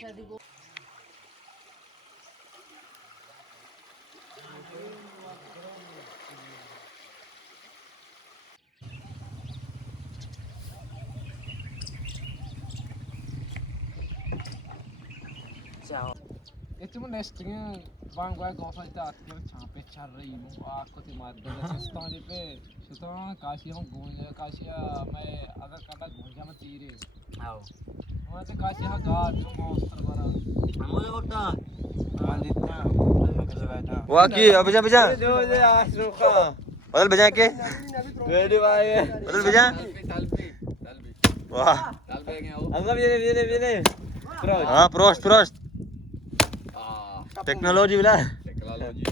Itu nesting bang gua gosok itu akhir sampai cari mu aku ti mar Balochistан पे सुतां काशी हम घूमने काशी मैं अगर कदा घूमजा में तीरे आओ वहां से काशी हा घाट जो मस्त बरा हमो बट्टा मंदिरना कैसे बैठा वाह की अब बजा जो जे आश्रुखा बदल बजा के रेडी भाई बदल बजा तलबी वाह तलबे गए अंगम ये हां प्रोस्ट टेक्नोलॉजी वाला टेक्नोलॉजी